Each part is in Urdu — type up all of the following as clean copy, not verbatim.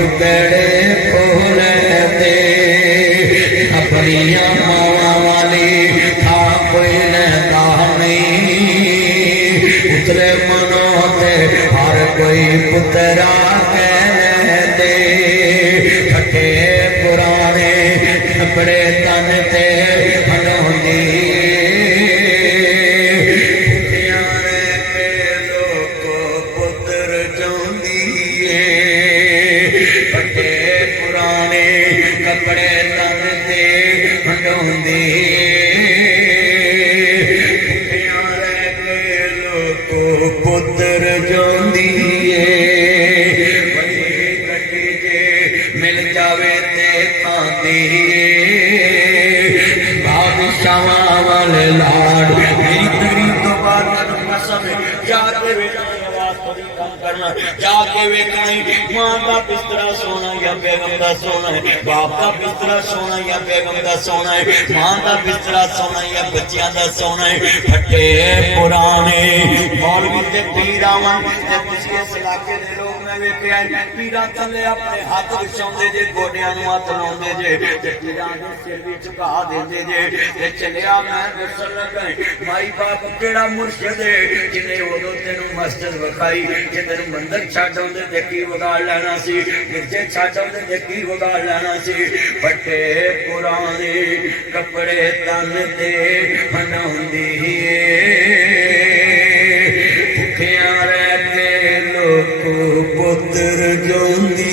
ٹکڑے کھولے دے اپنی ماں والی تھا کوئی لہتا نہیں اترے منوں تے ہر کوئی پترا کہہ دے پھٹے پرانے کپڑے تن تے ہنوندی جا کے ویکھنی ماں دا بستر سونا یا بیگم دا سونا ہے باپ دا بستر سونا یا بیگم دا سونا ہے ماں دا بستر سونا یا بچیاں دا سونا ہے پھٹے پرانے مولوی تے پیر آون تے کسی اس علاقے دے لوگ میں ویکھیا پیراں تھلے اپنے ہاتھ وچھاوندے جے گوڈیاں نوں ہاتھ لاوندے جے تے پیراں دے سر وی جھکا دیندے جے تے چلیا میں دسن لگا مائی باپ کیڑا مرشد ہے جنے اودوں تینوں مسجد وکھائی جے تینوں مندر چھڈ ہوندے تے کی وگاڑ لینا سی گرجے چھڈ ہوندے تے کی وگاڑ لینا سی پھٹے پرانے کپڑے تن تے ہنوندی بھکھیاں رہ کے لوک پتر جوندی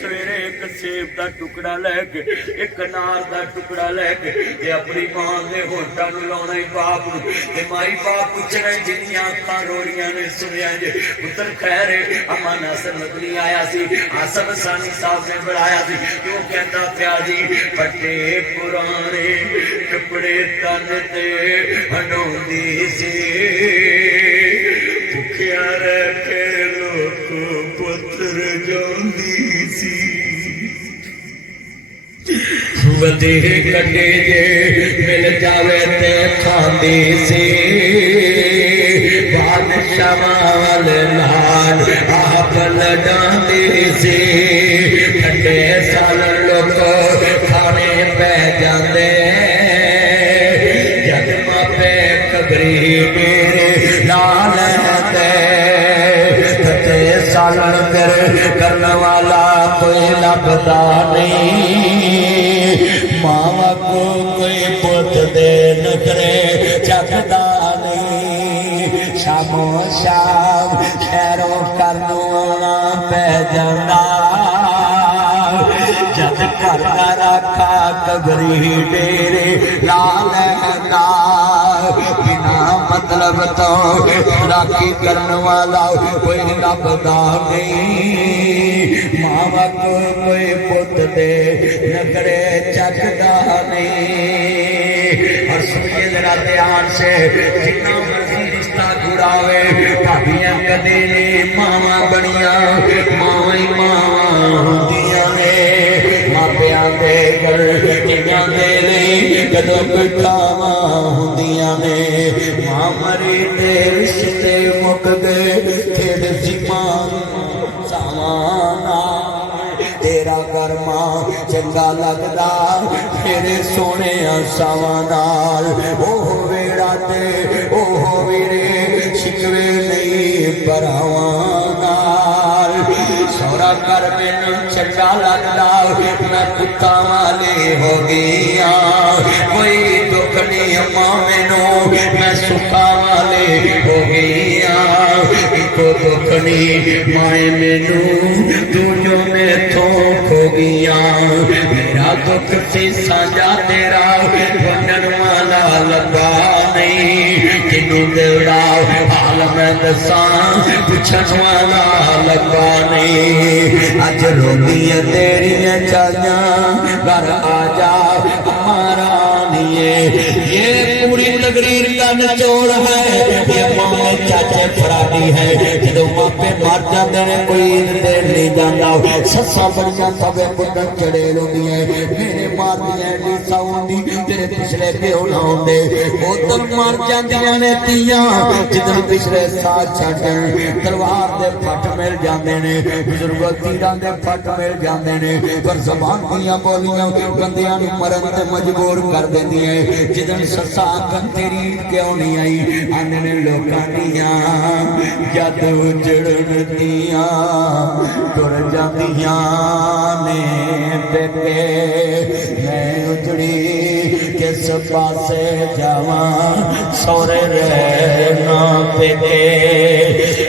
سویرے ایک سیب دا ٹکڑا لے کے ایک انار دا ٹکڑا لے کے تے اپنی ماں دے ہونٹاں نوں لاونا ہی باپ تے مائی باپ پوچھنا جنیاں اکھاں روڑیاں نے سنیا جے پتر خیر ہے اما ناصر مدنی آیا سی آصف ثانی صاحب نے بڑھایا سی کیوں کہتا پیا جی پھٹے پرانے کپڑے تن تے ہنوندی سی بھکھیاں رہ کے لوک پتر جوندی سی ودے کٹے جے مل جاوے تے کھاندی سی بادشاہ وال نال آپ لڈاندی سی ٹھنڈے سال لوگ کھانے پہ جاندے جد ماپے قبری میرے نال دے ٹھنڈے سال تیرے کرنے والا کوئی لبدا نہیں ماں کو کوئی پت دے نکرے چکدا نہیں شام و شام خیروں کرنا پہ جانا جد کر رکھا قبری ڈیرے لا لینا بنا مطلب تو راکی کرنے والا کوئی لبدا نہیں ماں کو کوئی پت دے نکرے چکدا نہیں اور سنیے ذرا دھیان سے جتنا مرضی رشتہ جڑاوے بھابیاں کدے ماواں بنیاں ماواں ہی ماواں ہوندیاں نے ماپیاں دے گھر کیاں دے نہیں کدوں کوئی کھاواں ہوندیاں نے ماں مری تے رشتے مک گئے کھیڈ سی ماں ساواں تیرا گرما چنگا لگدا میرے سونے ساواں نال اوہ ویڑا تے اوہ ویڑے شکوے نہیں پراواں نال سورا کر مینوں چنگا لگدا میں کتا والی ہو گیا کوئی دکھ نہیں اماں مینوں میں سکھا والی ہو گیا کو دکھ نہیں مائے مینوں تو جو میں تھو کھو گیا میرا دکھ سی سانجا تیرا ونڈن والا لگا نہیں جنوں دیوڑا حال میں دساں پوچھن والا لگا نہیں اج روندیاں تیریاں چالیاں گھر آ جا ہمارا یہ پوری تقریر کا نچوڑ ہے یہ ماں چاچے فراڈی ہے جدو ماپے مر جاندے نے کوئی عید دین نہیں جانا سسا بڑیاں سبے بدن چڑے لوگی ہیں میرے مار دیا لیسا ہوندی تیرے پچھلے پیو نہ ہوندے بوتل مار جاندیاں نے تیاں جدن پچھلے ساتھ چھڑن تلوار دے پھٹ مل جاندے نے بزرگ تیران دے پھٹ مل جاندے نے پر زبان دیاں بولیاں بندیاں نو مرن تے مجبور کر دیندی ہیں جدن سسا کن تیری عید کیوں نہیں آئی آنے نے لوکاں دیاں جد اجڑن دیاں ٹر جاندیاں نے پیکے میں اجڑی کس پاسے جاواں سورے رہنا پیکے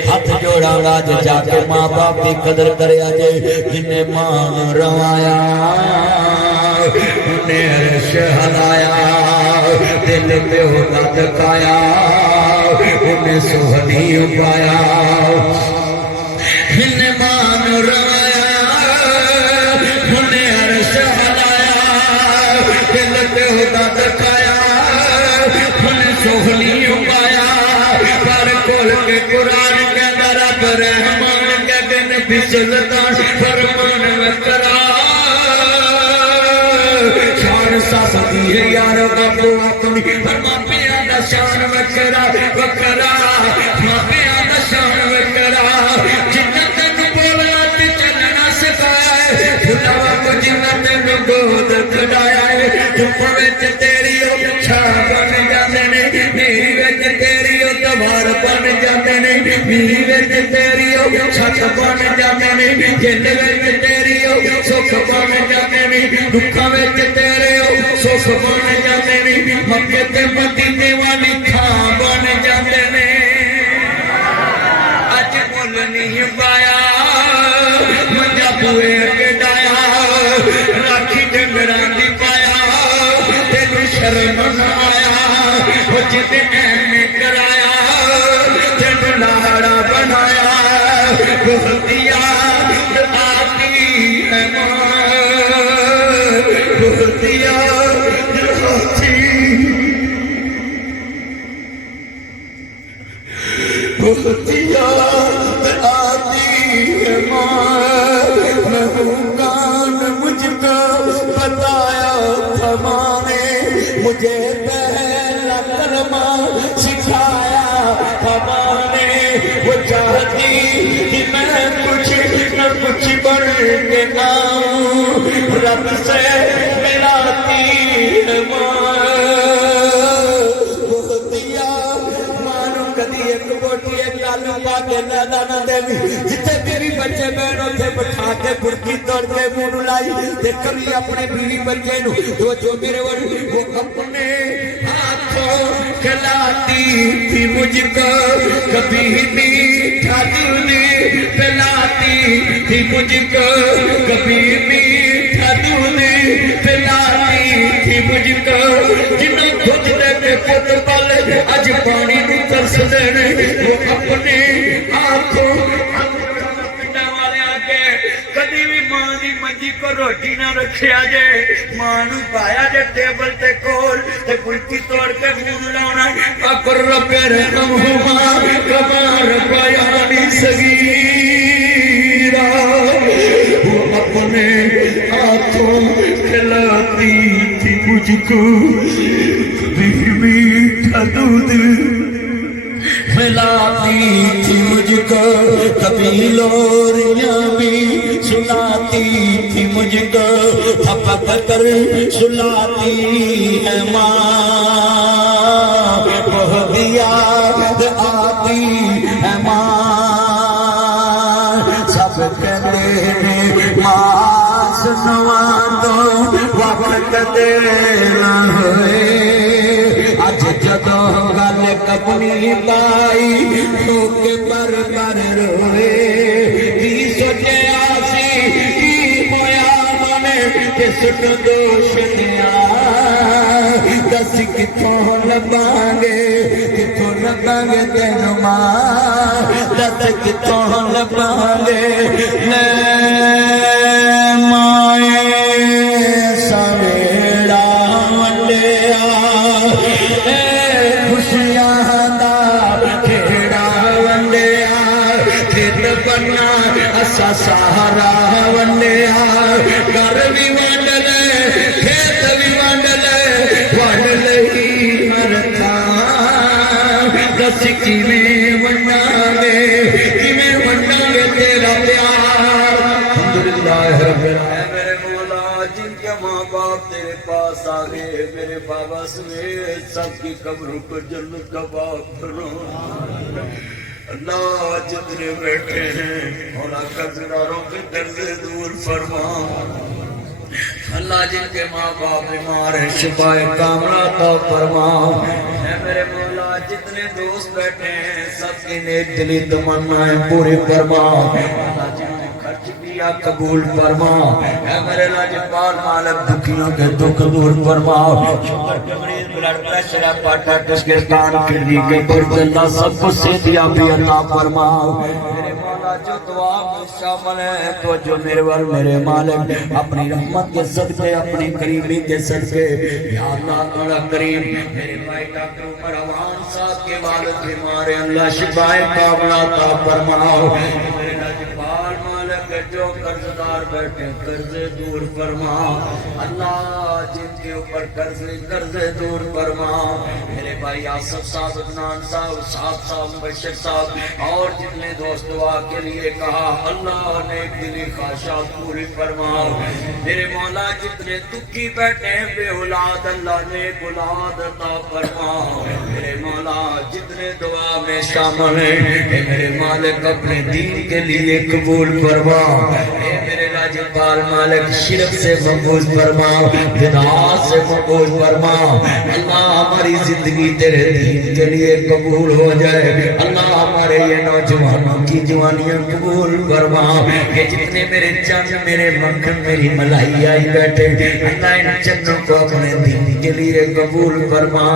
ہاتھ جوڑا راج جا کے ماں باپ کی قدر کرے آجے جنہیں ماں روایا انہیں عرش ہلایا دل پہ ہوگا دکھایا انہیں سہنی پایا انہیں مان روایا انہیں عرش ہلایا دل پہ ہوگا دکھایا انہیں سہنی پایا پر کھول کے قرآن کے رب رحمان کے دن بسلطان فرمان وکرا شان ساسدی ہے یارو بابو اپنی فرما پیاں دا شان وکرا وکرا ماپیاں دا شان وکرا جنہ تن بولنا تے چلنا سکھائے بھلاوا کو جنہ تن گود کھڑایا ہے چپ وچ تیری او چھا بن جاندے نے میری وچ تیری او دوار بن جاندے نے میری وچ تیری او چھت بن جاندے نے جن وچ تیری او سکھ بن جاندے نے دکھاں وچ تیرے او سکھ بن جاندے نے مکے تے مدینے والی تھاں بن جاندے نے اج مل نہیں پایا منجا بوئے اگے ڈایا راکھی ڈنگراں دی پایا تینوں شرم نہ آیا وہ جتے اینے کرایا جن لاڑا بنایا بہتی یاد آتی ہے ماں بہتی یاد آتی بہتی یاد آتی ہے ماں میں ہوں کان مجھ کو بتایا تھا ماں نے مجھے پہلا کلمہ سکھایا تھا ماں نے وہ چاہتی کہ میں کچھ نہ کچھ بن کے آؤں رب سے ملاتی ہے ماں جتے بیوی بچے بہنوں سے بٹھا کے برکی توڑ کے منہ لائی تے کبھی اپنے بیوی بچے نو تو جو میرے وہ اپنے ہاتھوں کھلاتی تھی مجھ کو کبھی میٹھا دودھ پلاتی تھی مجھ کو کبھی میٹھا دودھ پلاتی تھی مجھ کو جنہوں خود دے کے پت پل اج پانی نو ترس دینے وہ اپنے آنکھوں کدی بھی ماں دی منجی کو روٹی نہ رکھیا جے ماں نو پایا جے ٹیبل تے کول تے پلکی توڑ کے منہ لاؤنا اکر رب رحمہما کما ربیانی صغیرا وہ اپنے ہاتھوں کھلاتی تھی مجھ کو میٹھا دودھ ملاتی تھی مجھ کو کبھی لوریاں بھی سناتی تھی مجھ کو تھپک کر سلاتی ہے ماں بہت یاد آتی ہے ماں سب کہتے ہیں ماں سنوا دو وقت دینا ہوئے اج جدو گل کپنی لائی تو کے پر روئے کی سوچے آسی کی ہویا میں کس دوش دیا دس کتوں لبانگے تینوں ماں دس کتوں لبانگے خوشیاں دا کھیڑا بیٹھے تے بننا اسا سہارا ونڈیا گھر بھی ونڈ لے کھیت بھی ونڈ لے ونڈ لئی ہر تھان دس کیویں ونڈاں گے تیرا پیار الحمدللہ رب العالمین جن کے ماں باپ تیرے پاس آ گئے میرے بابا سمیت سب کی قبروں کو جنت کا باپ بنا اللہ جتنے بیٹھے ہیں مولا قرضداروں کے قرضے دور فرما اللہ جن کے ماں باپ بیمار ہیں شفا کاملہ عطا فرما اے میرے مولا جتنے دوست بیٹھے ہیں سب کی نیک دلی تمنائیں پوری فرما اللہ جن نے خرچ کیا قبول فرما اے میرے لاجپال مالک دکھیوں کے دکھ دور فرما شوگر کے مریض بلڈ پریشر ہیپاٹائٹس کے کان کڈنی کے درد اللہ سب کو صحت عطا فرما میرے مولا جو دعا میں شامل ہے تو جو میرے ور میرے مالک اپنی رحمت کے صدقے اپنی قریبی کے صدقے یا اللہ تعالی کریم میرے بھائی ڈاکٹر عمر اوان صاحب کے والد بیمار ہیں اللہ شفا کاملہ عطا فرماؤ میرے لاجپال مالک جو قرضدار بیٹھے قرضے دور فرما اللہ جن کے اوپر قرضے دور فرما میرے بھائی آصف صاحب عدنان صاحب صاحب بشر صاحب اور جتنے دوست دعا کے لیے کہا اللہ نے دلی خواہشات پوری فرما میرے مولا جتنے دکھی بیٹھے ہیں بے اولاد اللہ نے اولاد عطا فرما میرے مولا جتنے دعا میں شامل ہیں اے میرے مالک اپنے دین کے لیے قبول فرما اے میرے لاجپال مالک شرک سے محفوظ فرما بدعات سے محفوظ فرما اللہ ہماری زندگی تیرے دین کے لیے قبول ہو جائے اللہ ہمارے یہ نوجوانوں کی جوانیاں قبول فرما کہ جتنے میرے چند میرے مکھن میری ملائی آئی بیٹھے اللہ ان چندوں کو اپنے دین کے لیے قبول فرما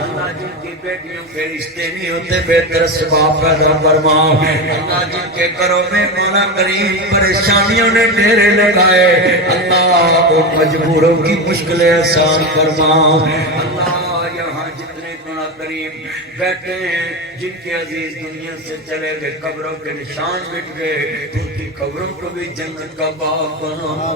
اللہ جن کی بیٹیوں کے رشتے نہیں ہوتے بہتر ثواب پیدا فرما اللہ جن کے گھروں میں مولا کریم پریشانیوں نے ڈیرے لگائے اللہ ان مجبوروں کی مشکلیں آسان فرما اللہ یہاں جتنے مولا کریم بیٹھے ہیں جن کے عزیز دنیا سے چلے گئے قبروں کے نشان مٹ گئے ان کی قبروں کو بھی جنت کا باغ بنا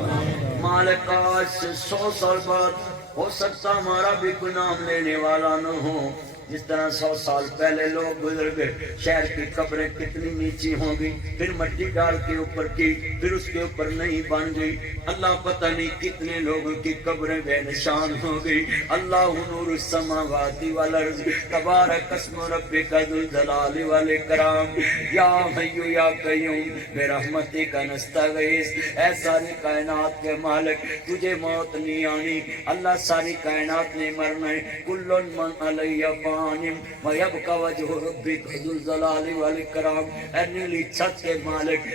مالک آج سے 100 سال بعد ہو سکتا ہمارا بھی کوئی نام لینے والا نہ ہو جس طرح 100 سال پہلے لوگ گزر گئے شہر کی قبریں کتنی نیچی ہوں گی پھر مٹی ڈال کے اوپر کی پھر اس کے اوپر نہیں بن گئی اللہ پتہ نہیں کتنے لوگوں کی قبریں بے نشان ہو گئی اللہ نور السماوات والارض تبارک اسم ربک ذو الجلال والاکرام یا حی یا قیوم برحمتک نستغیث اے ساری کائنات کے مالک تجھے موت نہیں آنی اللہ ساری کائنات نے مرنا ہے کل من علیہ فانم ویبقى وجہ ربک ذو الجلال والاکرام اے نیلی چھت کے مالک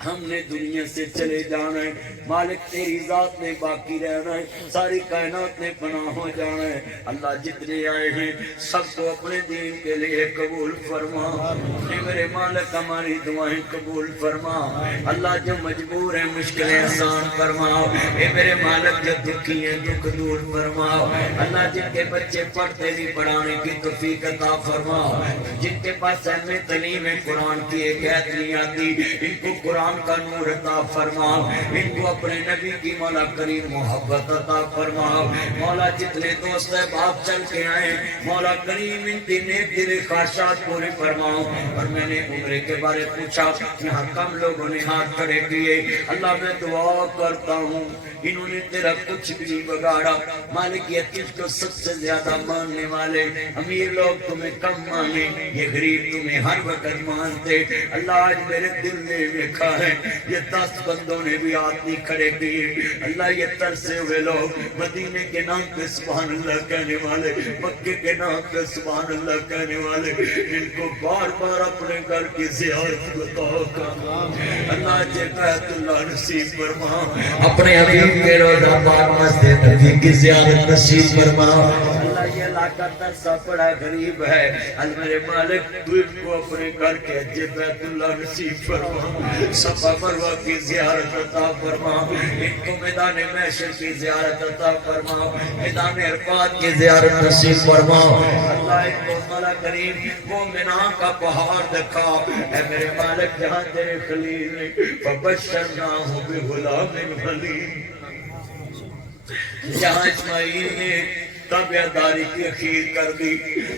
ہم نے دنیا سے چلے جانا ہے مالک تیری ذات میں باقی رہنا ہے ساری کائنات میں پناہ ہو جانا ہے اللہ جتنے آئے ہیں سب کو اپنے دین کے لیے قبول فرما اے میرے مالک ہماری دعائیں قبول فرما اللہ جو مجبور ہیں مشکلیں آسان فرما اے میرے مالک جو دکھی ہیں دکھ دور فرما اللہ جن کے بچے پڑھتے نہیں پڑھانے کی توفیق عطا فرما جن کے پاس اہمیت تعلیم ہے قرآن کی ایک آیت نہیں آتی ان کو قرآن کا نور عطا فرما ان کو اپنے نبی کی مولا کریم محبت عطا فرما مولا جتنے دوست باپ چل کے آئے مولا کریم ان کی نیک دلی خواہشات پوری فرما اور میں نے عمرے کے بارے پوچھا یہاں کم لوگوں نے ہاتھ کھڑے کیے اللہ میں دعا کرتا ہوں انہوں نے تیرا کچھ بھی نہیں بگاڑا مالک یہ تجھ کو سب سے زیادہ ماننے والے امیر لوگ تمہیں کم مانے یہ غریب تمہیں ہر وقت مانتے اللہ آج میرے دل نے دیکھا ہے یہ 10 بندوں نے بھی ہاتھ نہیں کھڑے کیے اللہ یہ ترسے ہوئے لوگ مدینے کے نام پہ سبحان اللہ کہنے والے مکے کے نام پہ سبحان اللہ کہنے والے ان کو بار بار اپنے گھر کی زیارت بتاؤ کرنا اللہ جے بیت اللہ نصیب فرما اپنے حبیب کے روضہ پاک مسجد نبی کی زیارت نصیب فرما اللہ یہ علاقہ ترسا پڑا غریب ہے، ال میرے مالک تو ان کو اپنے گھر کے حج بیت اللہ نصیب فرما، صفا مروہ کی زیارت عطا فرما، ان کو میدان محشر کی زیارت عطا فرما، میدان عرفات کی زیارت نصیب فرما، اللہ ان کو مولا کریم مومنان کا پہاڑ دکھا، اے میرے مالک جہاں تیرے خلیل نے فبشرناہ بغلام حلیم، جہاں اسماعیل نے تابعداری کی اخیر کر دی،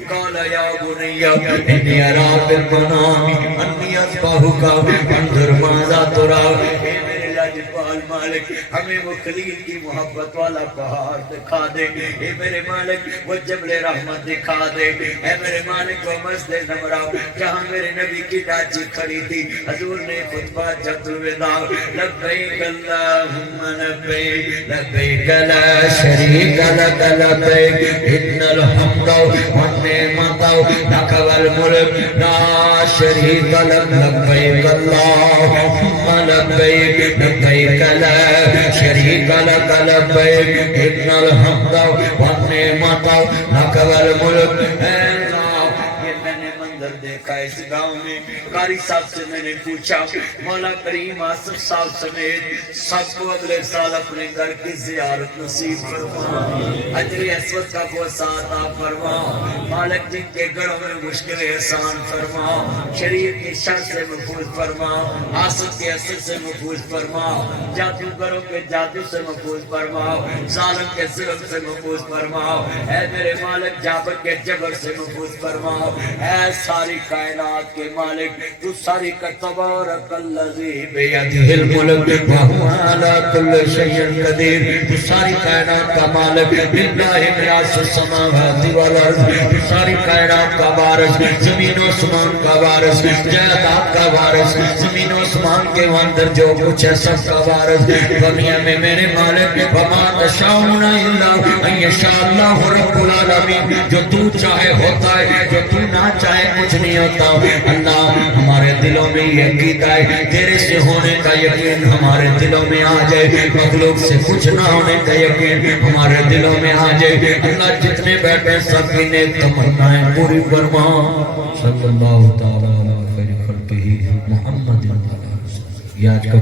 قال یا بنی انی ارا فی المنام انی اذبحک فانظر ماذا تری، اے میرے لاجپال مالک ہمیں وہ خلیل کی محبت والا پہاڑ دکھا دے، اے میرے مالک وہ جبل رحمت دکھا دے، اے میرے مالک وہ مسجد نمرہ جہاں میرے نبی کی ڈاچی کھڑی تھی، حضور نے خطبہ جت الوداع، لبیک اللہم لبیک لبیک لا شریک لک لبیک ان الحمد والنعمت لک والملک لا شریک لک لبیک اللہم لبیک لبیک لا شریک لک لبیک ان الحمد والنعمت لک والملک، اے اللہ یہ میں نے منظر دیکھا اس گاؤں میں، قاری صاحب سے میں نے پوچھا مولا کریم آصف صاحب سمیت سب کو اگلے سال اپنے گھر کی زیارت نصیب فرما، اجر اسود کا بوسہ عطا فرما، مالک جن کے گھروں میں مشکل احسان فرما، شریر کی شر سے محفوظ فرما، آصف کے اثر سے محفوظ فرما، جادوگروں کے جادو سے محفوظ فرما، ظالم کے ظلم سے محفوظ فرما، اے میرے مالک جابر کے جبر سے محفوظ فرما، اے ساری کائنات کے مالک تو ساری کا تبارک الذی بیدہ الملک وہو علی کل شیء قدیر، تو ساری کائنات کا مالک، للہ میراث السماوات والارض، تو ساری کائنات کا وارث، زمین و آسمان کا وارث، جائیداد کا وارث، زمین و آسمان کے اندر جو کچھ ہے سب کا وارث، دنیا میں میرے مالک وما تشاءون الا ان یشاء اللہ رب العالمین، جو تو چاہے ہوتا ہے، جو تو نہ چاہے کچھ نہیں ہوتا، اللہ ہمارے دلوں میں یہ عقیدہ ہے تیرے سے ہونے کا یقین ہمارے دلوں میں آ جائے، مخلوق سے کچھ نہ ہونے کا یقین ہمارے دلوں میں آ جائے، اللہ جتنے بیٹھے سب کی نیک تمنائیں پوری فرما، صلی اللہ تعالی علیہ خیر خلقہ محمد، یہ آج کا